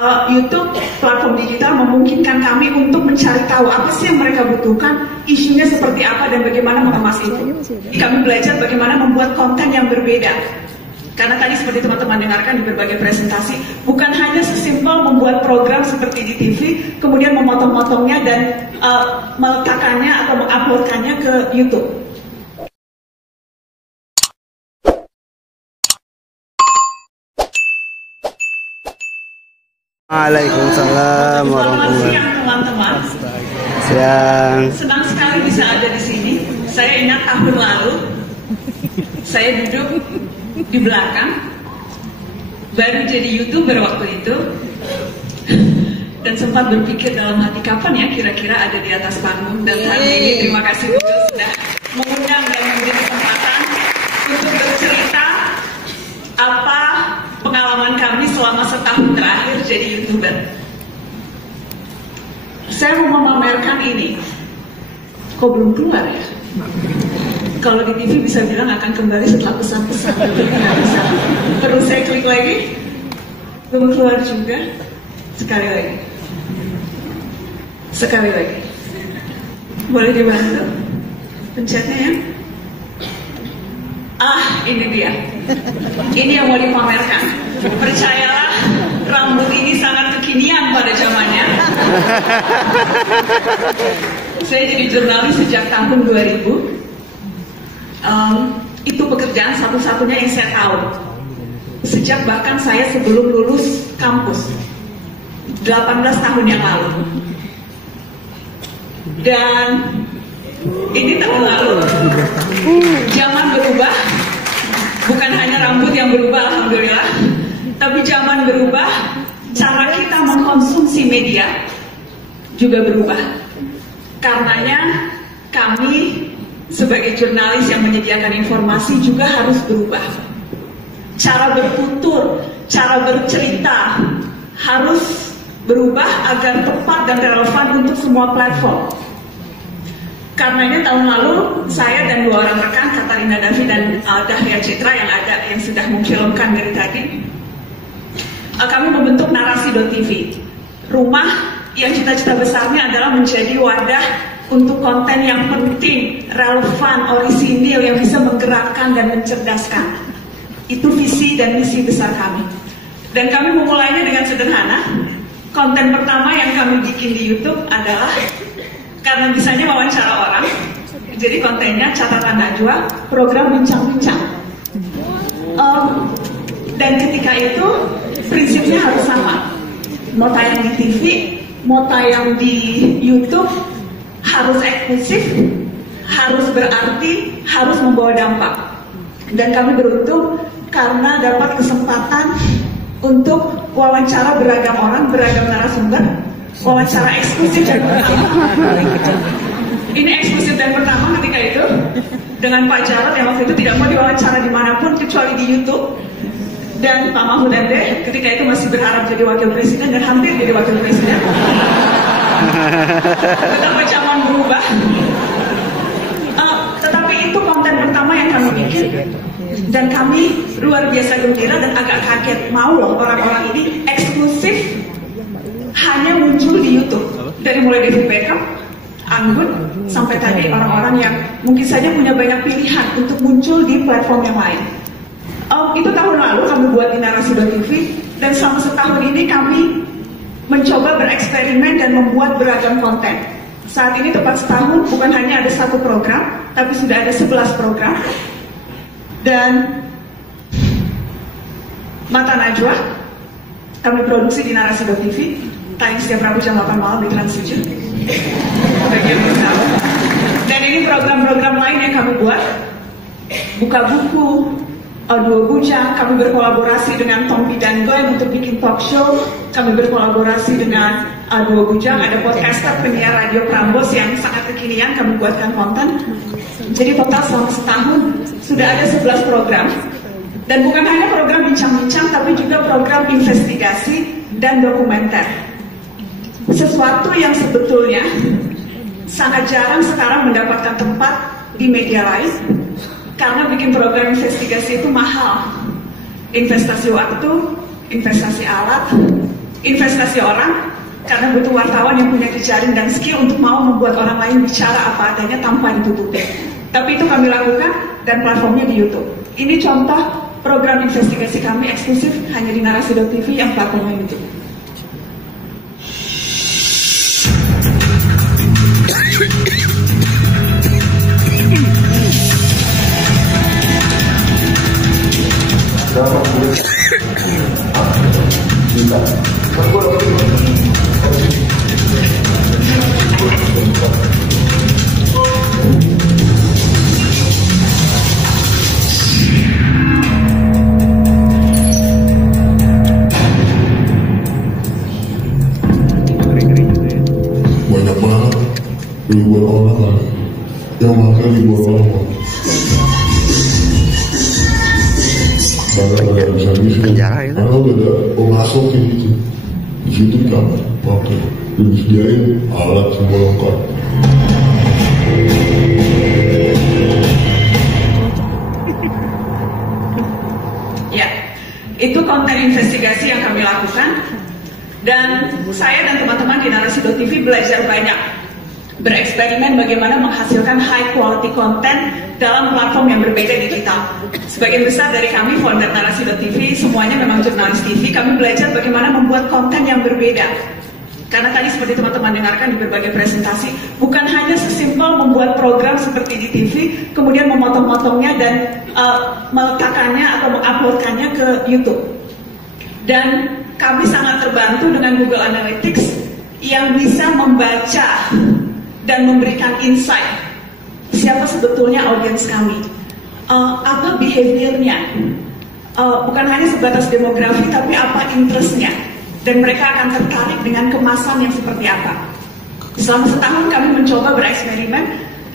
YouTube platform digital memungkinkan kami untuk mencari tahu apa sih yang mereka butuhkan, isunya seperti apa dan bagaimana mengemas itu. Kami belajar bagaimana membuat konten yang berbeda. Karena tadi seperti teman-teman dengarkan di berbagai presentasi, bukan hanya sesimpel membuat program seperti di TV, kemudian memotong-motongnya dan meletakkannya atau menguploadkannya ke YouTube. Waalaikumsalam warahmatullahi wabarakatuh. Teman-teman. Siang. Senang sekali bisa ada di sini. Saya ingat tahun lalu saya duduk di belakang, baru jadi YouTuber waktu itu, dan sempat berpikir dalam hati kapan ya kira-kira ada di atas panggung. Dan hari ini terima kasih Google sudah mengundang dan memberi kesempatan untuk bercerita apa pengalaman kami selama setahun terakhir jadi YouTuber. Saya mau memamerkan ini. Kok belum keluar ya? Kalau di TV bisa bilang akan kembali setelah pesan-pesan, tapi nggak bisa. Perlu saya klik lagi? Belum keluar juga. Sekali lagi. Sekali lagi. Boleh dibantu? Pencetnya ya? Ah, ini dia. Ini yang mau dipamerkan. Percayalah, rambut ini sangat kekinian pada zamannya. Saya jadi jurnalis sejak tahun 2000. Itu pekerjaan satu-satunya yang saya tahu. Sejak bahkan saya sebelum lulus kampus. 18 tahun yang lalu. Dan ini tahun lalu. Zaman berubah. Bukan hanya rambut yang berubah, alhamdulillah. Tapi zaman berubah, cara kita mengkonsumsi media juga berubah. Karenanya kami sebagai jurnalis yang menyediakan informasi juga harus berubah. Cara bertutur, cara bercerita harus berubah agar tepat dan relevan untuk semua platform. Karenanya tahun lalu saya dan dua orang rekan, Katarina Davi dan Dahlia Citra yang sudah memfilmkan dari tadi, kami membentuk Narasi.tv, rumah yang cita-cita besarnya adalah menjadi wadah untuk konten yang penting, relevan, orisinil, yang bisa menggerakkan dan mencerdaskan. Itu visi dan misi besar kami. Dan kami memulainya dengan sederhana. Konten pertama yang kami bikin di YouTube adalah, karena bisanya wawancara orang, jadi kontennya catatan Najwa, program bincang-bincang. Dan ketika itu prinsipnya harus sama. Mau tayang di TV, mau tayang di YouTube, harus eksklusif, harus berarti, harus membawa dampak. Dan kami beruntung karena dapat kesempatan untuk wawancara beragam orang, beragam narasumber, wawancara eksklusif dan pertama. Ini eksklusif dan pertama ketika itu dengan Pak Jarod yang waktu itu tidak mau diwawancara dimanapun kecuali di YouTube. Dan Pak Mahfud MD ketika itu masih berharap jadi wakil presiden dan hampir jadi wakil presiden. Betapa zaman berubah. Tetapi itu konten pertama yang kami bikin. Dan kami luar biasa gembira dan agak kaget, mau loh orang-orang ini eksklusif hanya muncul di YouTube. Dari mulai David Beckham, Anggun, sampai tadi orang-orang yang mungkin saja punya banyak pilihan untuk muncul di platform yang lain. Itu tahun lalu kami buat di Narasi.tv, dan selama setahun ini kami mencoba bereksperimen dan membuat beragam konten. Saat ini tepat setahun, bukan hanya ada satu program, tapi sudah ada 11 program. Dan Mata Najwa kami produksi di Narasi.tv, tayang setiap Rabu jam 8 malam di Trans 7. Dan ini program-program lain yang kami buat. Buka buku, Dua Bujang, kami berkolaborasi dengan Tompi dan Glenn untuk bikin talk show. Kami berkolaborasi dengan Dua Bujang, ada podcaster penyiar radio Prambos yang sangat kekinian, kami buatkan konten. Jadi total selama setahun sudah ada 11 program. Dan bukan hanya program bincang-bincang, tapi juga program investigasi dan dokumenter. Sesuatu yang sebetulnya sangat jarang sekarang mendapatkan tempat di media lain. Karena bikin program investigasi itu mahal. Investasi waktu, investasi alat, investasi orang karena butuh wartawan yang punya jejaring dan skill untuk mau membuat orang lain bicara apa adanya tanpa ditutupi. Tapi itu kami lakukan dan platformnya di YouTube. Ini contoh program investigasi kami eksklusif hanya di Narasi.tv yang platformnya YouTube. Banyak banget ribuan orang lagi yang makan ribuan orang. Banyak bisa karena udah ada pemasok gitu. Di situ kan pakai disediain alat semua lengkap. Ya, itu konten investigasi yang kami lakukan. Dan saya dan teman-teman di Narasi.tv belajar banyak bereksperimen bagaimana menghasilkan high quality content dalam platform yang berbeda digital. Sebagian besar dari kami founder Narasi.tv semuanya memang jurnalis TV. Kami belajar bagaimana membuat konten yang berbeda. Karena tadi seperti teman-teman dengarkan di berbagai presentasi, bukan hanya sesimpel membuat program seperti di TV, kemudian memotong-motongnya dan meletakkannya atau menguploadkannya ke YouTube. Dan kami sangat terbantu dengan Google Analytics yang bisa membaca dan memberikan insight siapa sebetulnya audiens kami, apa behaviornya, bukan hanya sebatas demografi tapi apa interestnya, dan mereka akan tertarik dengan kemasan yang seperti apa. Selama setahun kami mencoba bereksperimen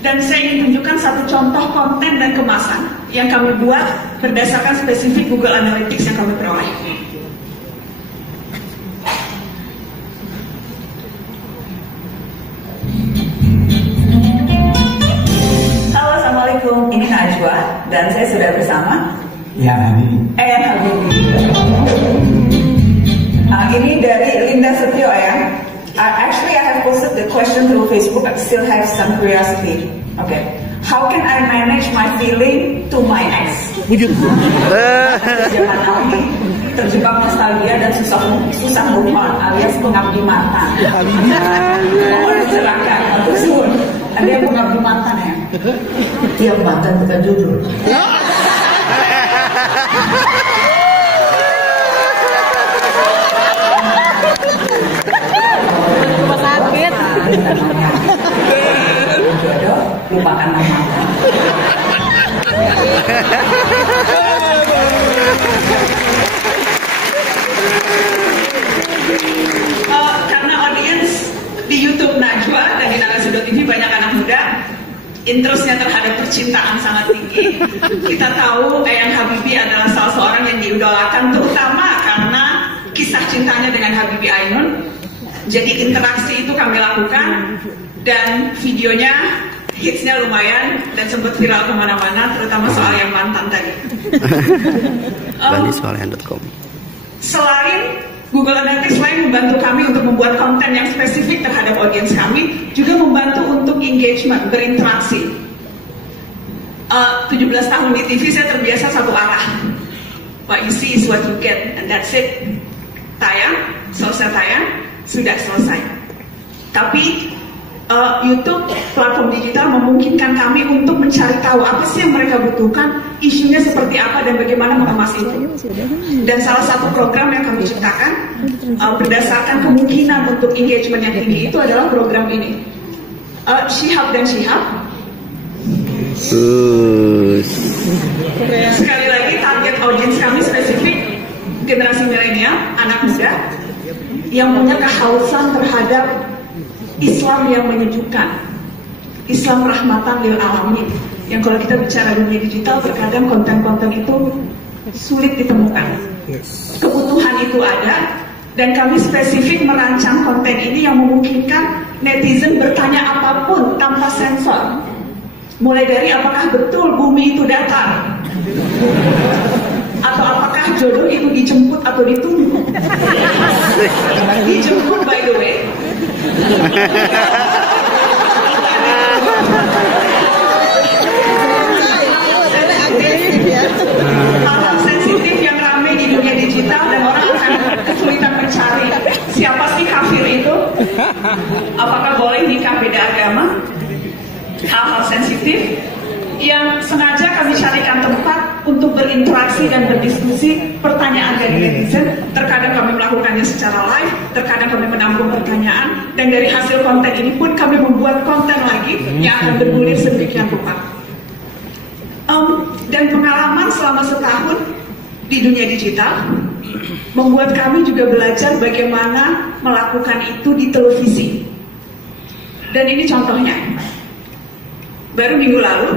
dan saya ingin tunjukkan satu contoh konten dan kemasan yang kami buat berdasarkan spesifik Google Analytics yang kami peroleh. Ini Najwa dan saya sudah bersama Eyang Habibie. Ini dari Linda Setio Eyang. Actually, I have posted the question through Facebook. I still have some curiosity. Okay, how can I manage my feeling to my ex? Zaman kami terjebak nostalgia dan susah move on alias pengabdi mantan. Mohon dicerahkan, betul. Ada yang pengabdi mantan ya? Tiap mantan bukan judul. Rumah sakit. Jodoh, lupakan nama. Karena audiens di YouTube Najwa dan di Narasi.tv banyak anak muda, interestnya terhadap percintaan sangat tinggi. Kita tahu Eyang Habibie adalah salah seorang yang diidolakan, terutama karena kisah cintanya dengan Habibie Ainun. Jadi interaksi itu kami lakukan dan videonya hitsnya lumayan dan sempat viral kemana-mana, terutama soal yang mantan tadi. Selain Google Analytics lain membantu kami untuk membuat konten yang spesifik terhadap audiens kami, juga membantu untuk engagement, berinteraksi. 17 tahun di TV saya terbiasa satu arah. What you see is what you get, and that's it. Tayang, selesai tayang, sudah selesai. Tapi YouTube, platform digital memungkinkan kami untuk mencari tahu apa sih yang mereka butuhkan, isunya seperti apa dan bagaimana mengemas itu. Dan salah satu program yang kami ciptakan berdasarkan kemungkinan untuk engagement yang tinggi itu adalah program ini, Shihab dan Shihab. Sekali lagi target audiens kami spesifik generasi milenial, anak muda yang punya kehausan terhadap Islam yang menyejukkan, Islam rahmatan lil alamin. Yang kalau kita bicara dunia digital, terkadang konten-konten itu sulit ditemukan. Kebutuhan itu ada, dan kami spesifik merancang konten ini yang memungkinkan netizen bertanya apapun tanpa sensor. Mulai dari apakah betul bumi itu datar, atau apakah apakah jodoh itu dijemput atau ditunggu? Dijemput, by the way. Hal-hal sensitif yang ramai di dunia digital dan orang akan kesulitan mencari siapa sih kafir itu, apakah boleh nikah beda agama, hal-hal sensitif yang sengaja kami carikan tempat untuk berinteraksi dan berdiskusi pertanyaan dari netizen. Terkadang kami melakukannya secara live, terkadang kami menampung pertanyaan, dan dari hasil konten ini pun kami membuat konten lagi yang akan bergulir sedemikian rupa. Dan pengalaman selama setahun di dunia digital membuat kami juga belajar bagaimana melakukan itu di televisi. Dan ini contohnya. Baru minggu lalu,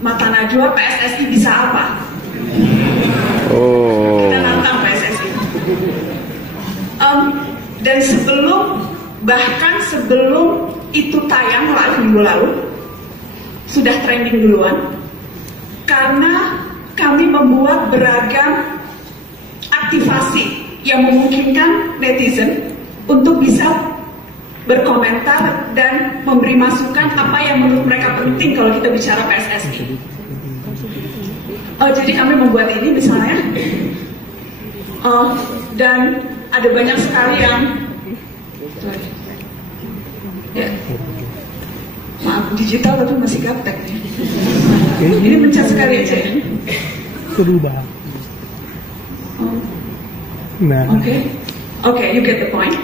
Mata Najwa PSSI bisa apa? Kita nantang PSSI. Dan bahkan sebelum itu tayang live minggu lalu, sudah trending duluan. Karena kami membuat beragam aktivasi yang memungkinkan netizen untuk bisa berkomentar dan memberi masukan apa yang menurut mereka penting kalau kita bicara PSSI. Jadi kami membuat ini misalnya, dan ada banyak sekali yang, maaf digital tapi masih gaptek. Ini mencet sekali aja ya. Berubah. Nah. Oke, you get the point.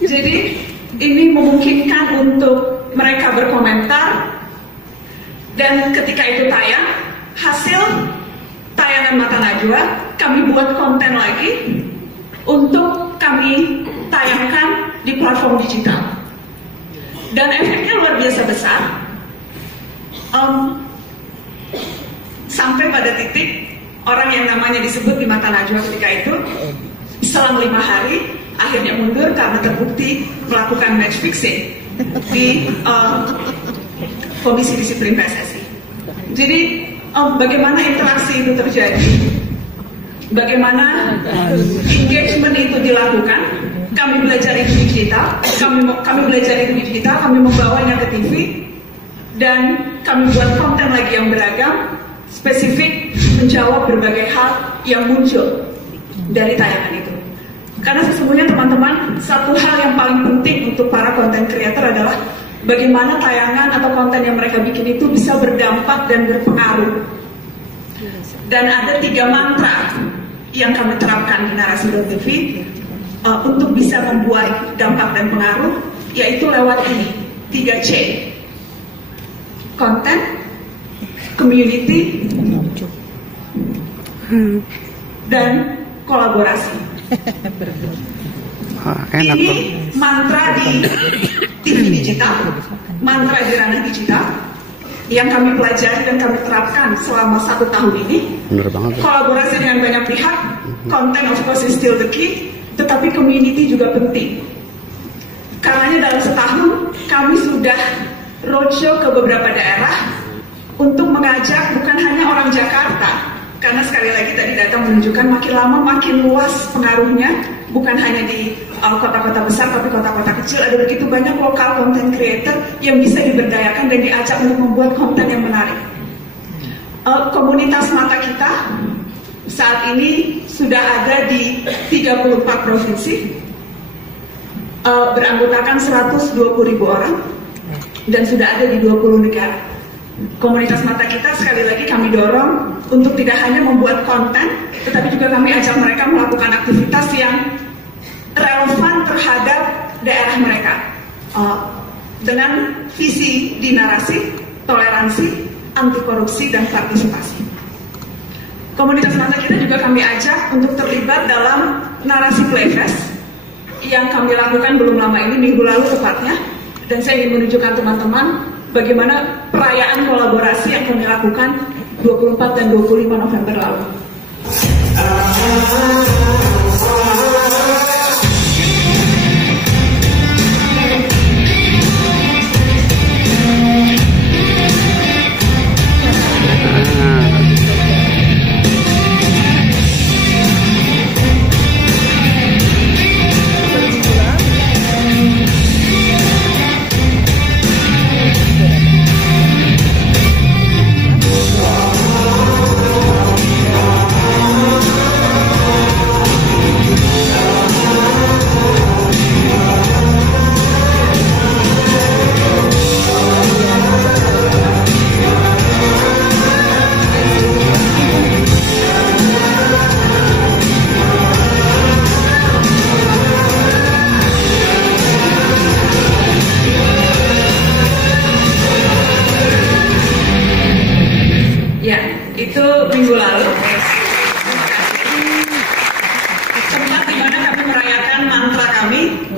Jadi ini memungkinkan untuk mereka berkomentar, dan ketika itu tayang, hasil tayangan Mata Najwa kami buat konten lagi untuk kami tayangkan di platform digital, dan efeknya luar biasa besar. Sampai pada titik orang yang namanya disebut di Mata Najwa ketika itu selang 5 hari akhirnya mundur karena terbukti melakukan match fixing di Komisi Disiplin PSSI. Jadi bagaimana interaksi itu terjadi, bagaimana engagement itu dilakukan, kami belajar itu di digital, kami belajar itu di digital, kami membawanya ke TV, dan kami buat konten lagi yang beragam, spesifik menjawab berbagai hal yang muncul dari tayangan itu. Karena sesungguhnya teman-teman, satu hal yang paling penting untuk para content creator adalah bagaimana tayangan atau konten yang mereka bikin itu bisa berdampak dan berpengaruh. Dan ada 3 mantra yang kami terapkan di Narasi.tv untuk bisa membuat dampak dan pengaruh, yaitu lewat ini, 3C. Konten, community, dan kolaborasi. Ini mantra di TV digital, mantra di ranah digital yang kami pelajari dan kami terapkan selama 1 tahun ini. Kolaborasi dengan banyak pihak, content of course is still the key, tetapi community juga penting. Karenanya dalam setahun kami sudah roadshow ke beberapa daerah untuk mengajak bukan hanya orang Jakarta, karena sekali lagi tadi data menunjukkan makin lama makin luas pengaruhnya, bukan hanya di kota-kota besar tapi kota-kota kecil. Ada begitu banyak lokal content creator yang bisa diberdayakan dan diajak untuk membuat konten yang menarik. Komunitas Mata kita saat ini sudah ada di 34 provinsi, beranggotakan 120.000 orang, dan sudah ada di 20 negara. Komunitas Mata kita sekali lagi kami dorong untuk tidak hanya membuat konten, tetapi juga kami ajak mereka melakukan aktivitas yang relevan terhadap daerah mereka, dengan visi di narasi, toleransi, anti korupsi, dan partisipasi. Komunitas Mata kita juga kami ajak untuk terlibat dalam Narasi Playfest yang kami lakukan belum lama ini, minggu lalu tepatnya, dan saya ingin menunjukkan teman-teman bagaimana perayaan kolaborasi yang kami lakukan 24 dan 25 November lalu.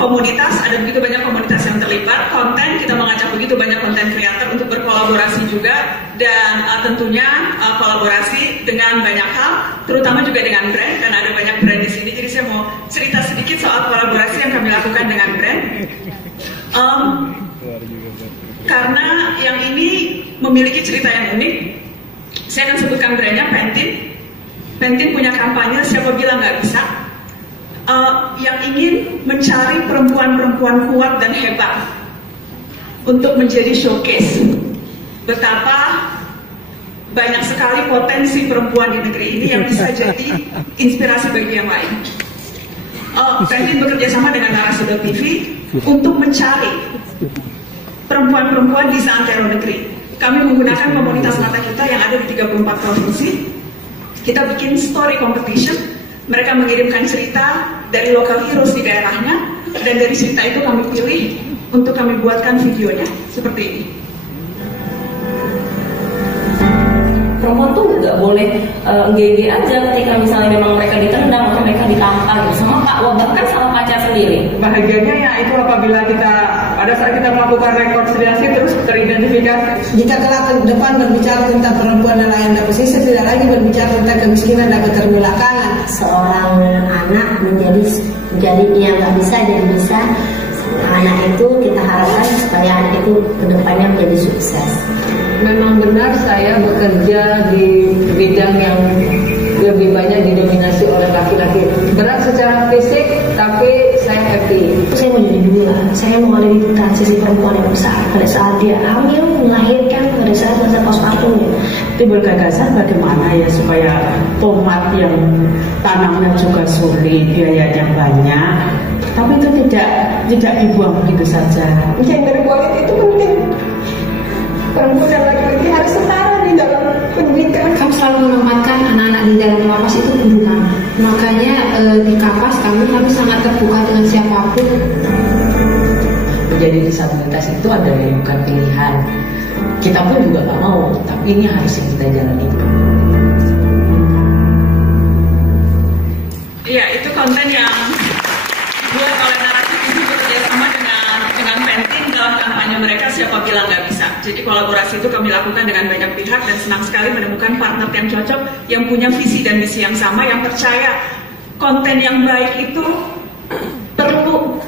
komunitas, ada begitu banyak komunitas yang terlibat. Konten, kita mengajak begitu banyak konten kreator untuk berkolaborasi juga. Dan tentunya kolaborasi dengan banyak hal, terutama juga dengan brand. Dan ada banyak brand di sini, jadi saya mau cerita sedikit soal kolaborasi yang kami lakukan dengan brand. Karena yang ini memiliki cerita yang unik. Saya akan sebutkan brandnya, Pantene. Pantene punya kampanye siapa bilang nggak bisa, yang ingin mencari perempuan-perempuan kuat dan hebat untuk menjadi showcase betapa banyak sekali potensi perempuan di negeri ini yang bisa jadi inspirasi bagi yang lain. Pantene bekerja sama dengan Narasi.tv untuk mencari perempuan-perempuan di seantero negeri. Kami menggunakan komunitas mata kita yang ada di 34 provinsi. Kita bikin story competition. Mereka mengirimkan cerita dari local heroes di daerahnya, dan dari cerita itu kami pilih untuk kami buatkan videonya seperti ini. Perempuan tuh nggak boleh gede aja ketika misalnya memang mereka ditendang atau mereka ditampar gitu, sama bahkan sama pacar sendiri. Bahagianya ya itu apabila kita pada saat kita melakukan rekonsiliasi terus teridentifikasi. Jika kelak ke depan berbicara tentang perempuan dan lain posisi, tidak lagi berbicara tentang kemiskinan dan keterbelakangan. Seorang anak menjadi yang nggak bisa jadi bisa. Anak itu kita harapkan supaya anak itu kedepannya menjadi sukses. Memang benar saya bekerja di bidang yang lebih banyak didominasi oleh laki-laki. Berat secara fisik, tapi saya happy. Saya mau jadi dua. Saya mau ada di transisi perempuan yang besar. Pada saat dia hamil, melahirkan, pada saat masa postpartum. Itu bergagasan bagaimana ya supaya tomat yang tanamnya juga sulit, biayanya banyak, tapi itu tidak dibuang begitu saja. Gender equality itu penting. Perempuan dan laki-laki harus setara di dalam pendidikan. Kami selalu menempatkan anak-anak di dalam lapas itu guru kami. Makanya di kapas kami harus sangat terbuka dengan siapapun. Menjadi disabilitas itu adalah bukan pilihan. Kita pun juga nggak mau, tapi ini harus yang kita jalani. Iya, itu konten yang dibuat oleh Narasi.tv bekerjasama dengan Pantene dalam kampanye mereka siapa bilang nggak bisa. Jadi kolaborasi itu kami lakukan dengan banyak pihak dan senang sekali menemukan partner yang cocok, yang punya visi dan misi yang sama, yang percaya konten yang baik itu perlu,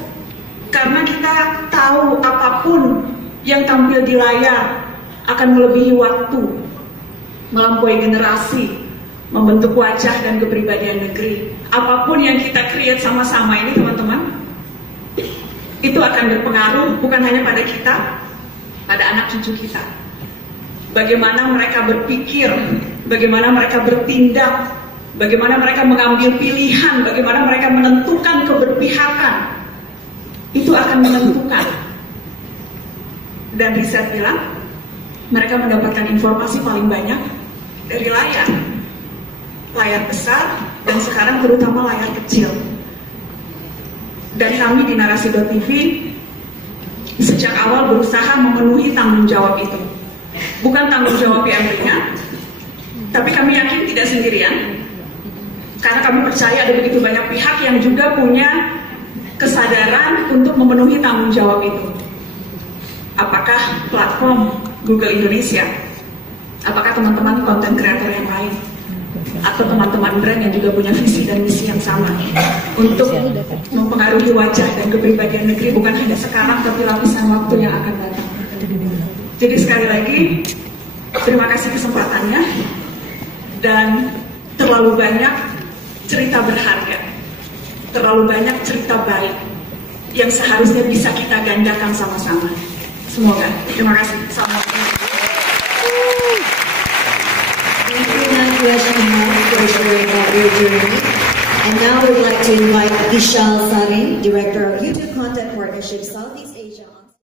karena kita tahu apapun yang tampil di layar akan melebihi waktu, melampaui generasi, membentuk wajah dan kepribadian negeri. Apapun yang kita create sama-sama ini teman-teman, itu akan berpengaruh bukan hanya pada kita, pada anak cucu kita. Bagaimana mereka berpikir, bagaimana mereka bertindak, bagaimana mereka mengambil pilihan, bagaimana mereka menentukan keberpihakan, itu akan menentukan. Dan riset bilang, mereka mendapatkan informasi paling banyak dari layar besar, dan sekarang terutama layar kecil. Dan kami di Narasi.tv sejak awal berusaha memenuhi tanggung jawab itu. Bukan tanggung jawab yang ringan, tapi kami yakin tidak sendirian. Karena kami percaya ada begitu banyak pihak yang juga punya kesadaran untuk memenuhi tanggung jawab itu. Apakah platform Google Indonesia? Apakah teman-teman konten kreator yang lain? Atau teman-teman brand yang juga punya visi dan misi yang sama untuk mempengaruhi wajah dan kepribadian negeri bukan hanya sekarang tapi lapisan waktu yang akan datang. Jadi sekali lagi terima kasih kesempatannya, dan terlalu banyak cerita berharga, terlalu banyak cerita baik yang seharusnya bisa kita gandakan sama-sama. Semoga. Terima kasih. Assalamualaikum. Thank you, Nadia Shahar, for sharing about your journey. And now we'd like to invite Ishal Sarin, Director of YouTube Content Partnership Southeast